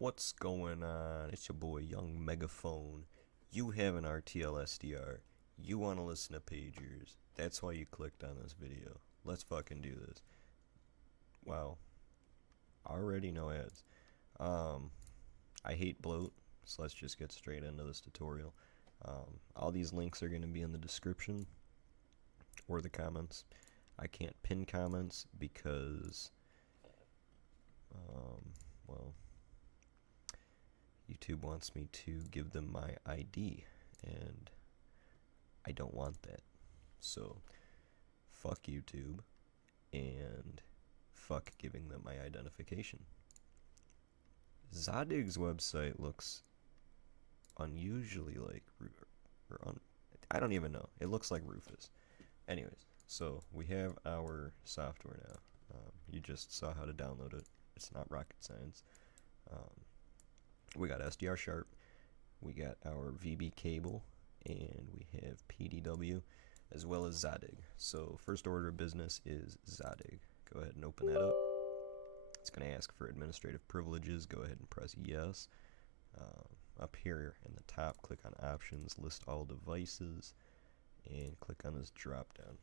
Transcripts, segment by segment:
What's going on? It's your boy Yung-Megafone. You have an RTL-SDR. You want to listen to pagers. That's why you clicked on this video. Let's fucking do this. Wow. Already no ads. I hate bloat, so let's just get straight into this tutorial. All these links are going to be in the description or the comments. I can't pin comments because, well, YouTube wants me to give them my ID, and I don't want that. So, fuck YouTube, and fuck giving them my identification. Zadig's website looks unusually like, I don't even know. It looks like Rufus. Anyways, so we have our software now. You just saw how to download it. It's not rocket science. We got SDR Sharp, we got our VB cable, and we have PDW, as well as zadig. So first order of business is zadig. Go ahead and open that up. It's going to ask for administrative privileges. Go ahead and press yes. Up here in the top, click on options, list all devices, and click on this drop down.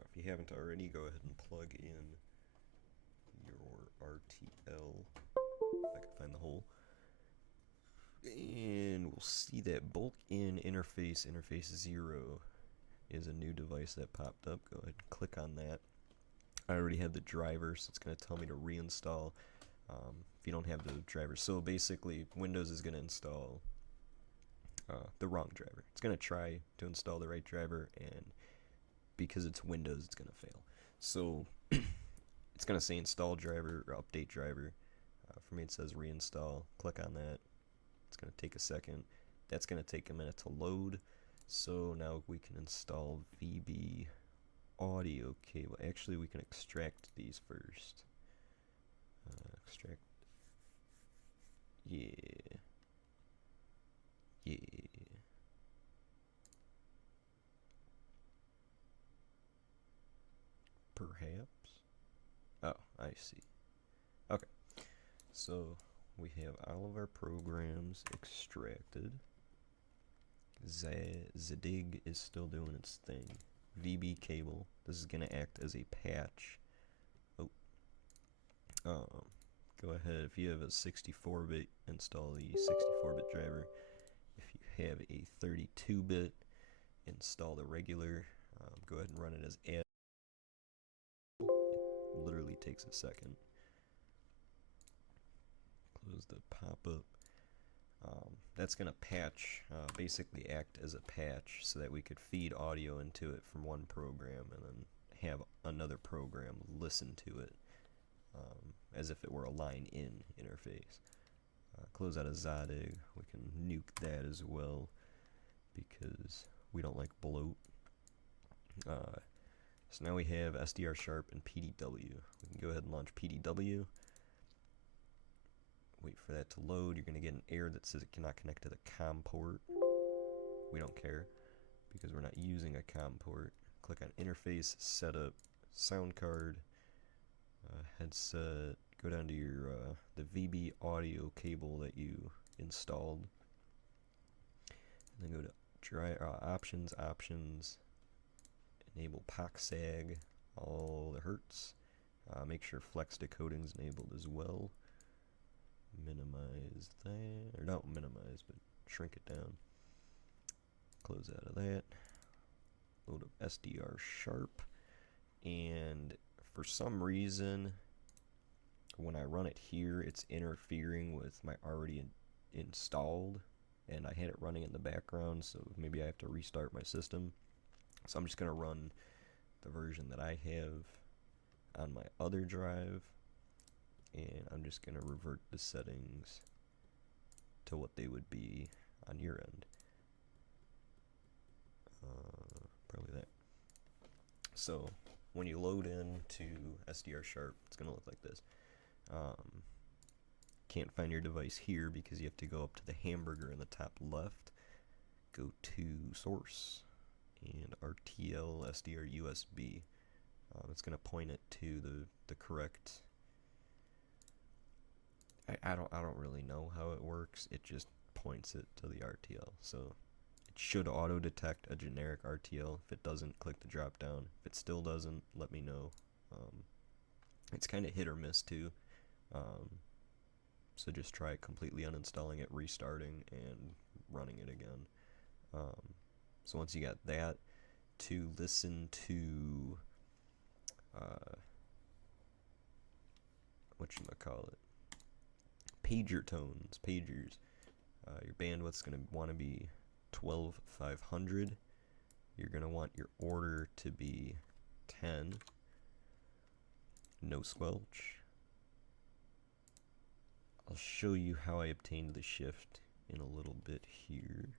If you haven't already, go ahead and plug in your RTL, if I can find the hole, and we'll see that bulk in interface 0 is a new device that popped up. Go ahead and click on that. I already have the driver, so it's going to tell me to reinstall if you don't have the driver. So basically, Windows is going to install the wrong driver. It's going to try to install the right driver, and because it's Windows, it's going to fail. So it's going to say install driver or update driver. For me, it says reinstall. Click on that. It's going to take a second. That's going to take a minute to load. So now we can install VB audio cable. Actually, we can extract these first. Extract. Yeah. Perhaps. Oh, I see. Okay. So we have all of our programs extracted. Zadig is still doing its thing. VB cable. This is going to act as a patch. Go ahead, if you have a 64-bit, install the 64-bit driver. If you have a 32-bit, install the regular. Go ahead and run it as add. It literally takes a second. Close the pop-up. That's going to patch, basically act as a patch so that we could feed audio into it from one program and then have another program listen to it as if it were a line-in interface. Close out of zadig. We can nuke that as well because we don't like bloat. So now we have SDR Sharp and PDW. We can go ahead and launch PDW. Wait for that to load. You're going to get an error that says it cannot connect to the COM port. We don't care because we're not using a COM port. Click on interface, setup, sound card, headset. Go down to your the VB audio cable that you installed, and then go to options, enable POC-SAG, all the hertz. Make sure flex decoding is enabled as well. Minimize that, or not minimize, but shrink it down. Close out of that. Load up SDR Sharp, and for some reason, when I run it here, it's interfering with my already installed, and I had it running in the background, so maybe I have to restart my system. So I'm just going to run the version that I have on my other drive, and I'm just going to revert the settings to what they would be on your end. Probably that. So when you load into SDR Sharp, it's going to look like this. Can't find your device here because you have to go up to the hamburger in the top left, go to source, and RTL-SDR USB. It's going to point it to the correct I don't really know how it works. It just points it to the RTL. So it should auto detect a generic RTL. If it doesn't, click the drop down. If it still doesn't, let me know. It's kind of hit or miss too. So just try completely uninstalling it, restarting, and running it again. So once you got that, to listen to whatchamacallit, pager tones, pagers. Your bandwidth's going to want to be 12,500. You're going to want your order to be 10. No squelch. I'll show you how I obtained the shift in a little bit here.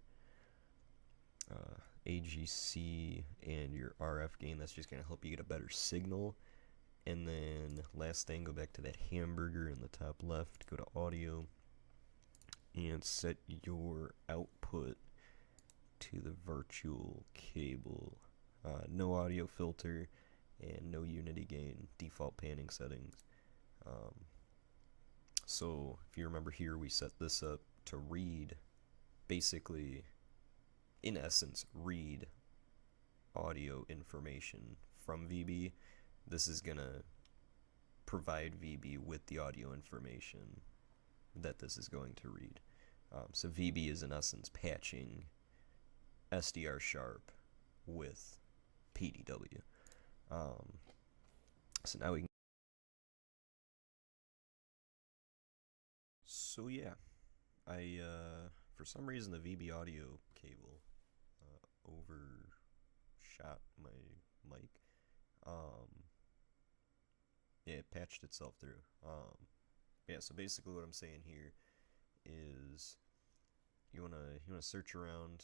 AGC and your RF gain, that's just going to help you get a better signal. And then last thing, go back to that hamburger in the top left, go to audio, and set your output to the virtual cable. No audio filter and no unity gain, default panning settings. So if you remember here, we set this up to read, basically, in essence, read audio information from VB. This is going to provide VB with the audio information that this is going to read. So VB is in essence patching SDR sharp with PDW. So now we can. So yeah, I for some reason the VB audio cable overshot my mic. Yeah, it patched itself through. Yeah, so basically what I'm saying here is you wanna search around.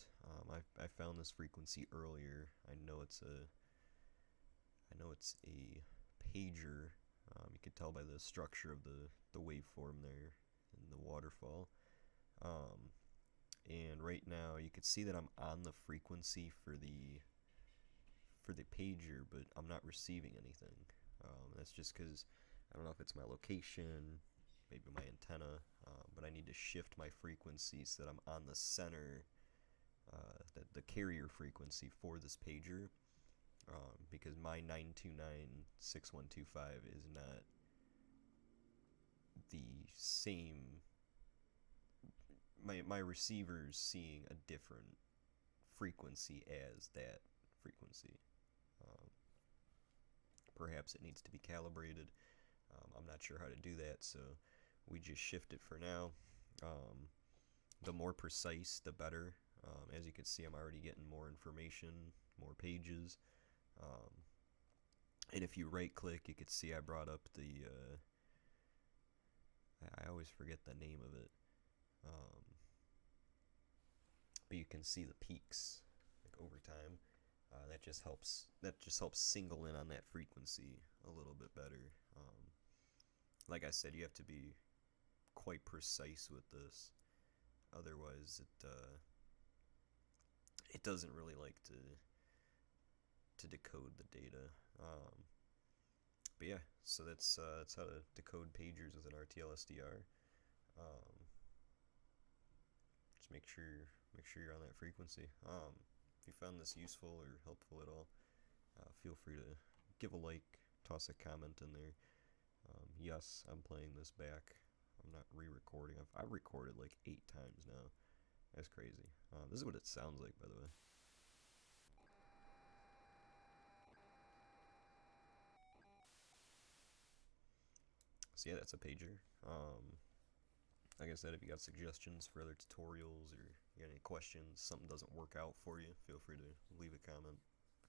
I found this frequency earlier. I know it's a pager. You can tell by the structure of the waveform there in the waterfall. And right now you can see that I'm on the frequency for the pager, but I'm not receiving anything. That's just because I don't know if it's my location, maybe my antenna, but I need to shift my frequency so that I'm on the center, the carrier frequency for this pager, because my 9296125 is not the same. My receiver's seeing a different frequency as that frequency. Perhaps it needs to be calibrated. I'm not sure how to do that, so we just shift it for now. The more precise, the better. As you can see, I'm already getting more information, more pages. And if you right click, you can see I brought up the, I always forget the name of it. But you can see the peaks like over time. That just helps single in on that frequency a little bit better. Like I said, you have to be quite precise with this, otherwise it doesn't really like to decode the data. But yeah, so that's how to decode pagers with an RTL-SDR. Just make sure you're on that frequency. If you found this useful or helpful at all, feel free to give a like, toss a comment in there. Yes, I'm playing this back. I'm not re-recording. I've recorded like 8 times now. That's crazy. This is what it sounds like, by the way. So yeah, that's a pager. Like I said, if you got suggestions for other tutorials or you got any questions, something doesn't work out for you, feel free to leave a comment.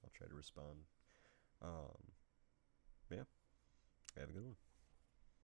I'll try to respond. Yeah, have a good one.